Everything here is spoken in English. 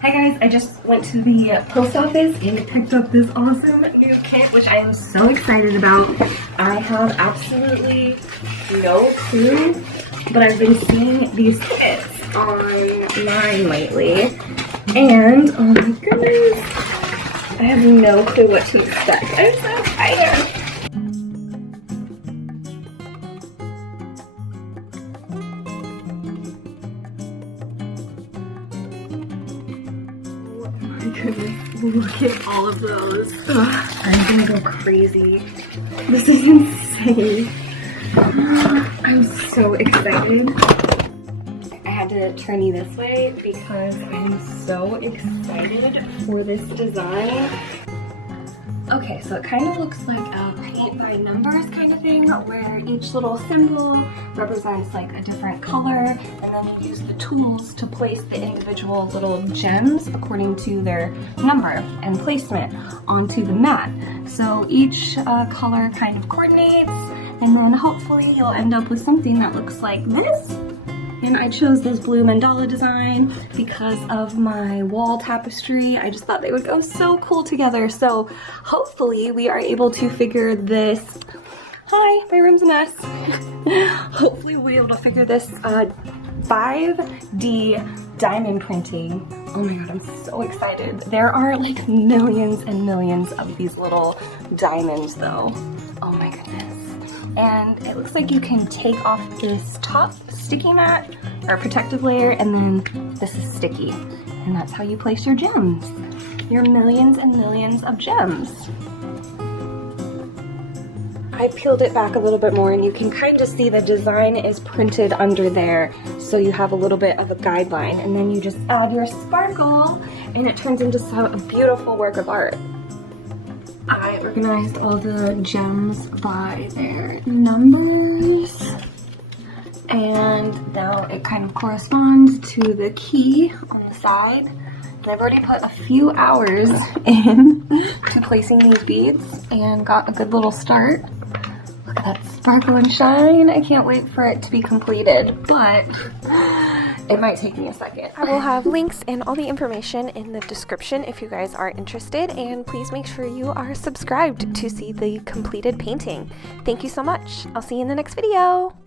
Hi guys, I just went to the post office and picked up this awesome new kit, which I am so excited about. I have absolutely no clue, but I've been seeing these kits online lately, and oh my goodness, I have no clue what to expect. I'm so excited! Goodness, look at all of those. Ugh, I'm gonna go crazy. This is insane. I'm so excited. I had to turn you this way because I'm so excited for this design. Okay, so it kind of looks like a paint by numbers kind of thing, where each little symbol represents like a different color, and then you use the tools to place the individual little gems according to their number and placement onto the mat. So each color kind of coordinates, and then hopefully you'll end up with something that looks like this. And I chose this blue mandala design because of my wall tapestry. I just thought they would go so cool together. So hopefully we are able to figure this, hi, my room's a mess. Hopefully we'll be able to figure this 5D diamond printing. Oh my god, I'm so excited. There are like millions and millions of these little diamonds though. Oh my goodness. And it looks like you can take off this top sticky mat or protective layer, and then this is sticky. And that's how you place your gems. Your millions and millions of gems. I peeled it back a little bit more and you can kind of see the design is printed under there. So you have a little bit of a guideline, and then you just add your sparkle and it turns into a beautiful work of art. I organized all the gems by their numbers, and now it kind of corresponds to the key on the side. And I've already put a few hours in to placing these beads and got a good little start. Look at that sparkle and shine. I can't wait for it to be completed, but it might take me a second. I will have links and all the information in the description if you guys are interested, and please make sure you are subscribed to see the completed painting. Thank you so much. I'll see you in the next video.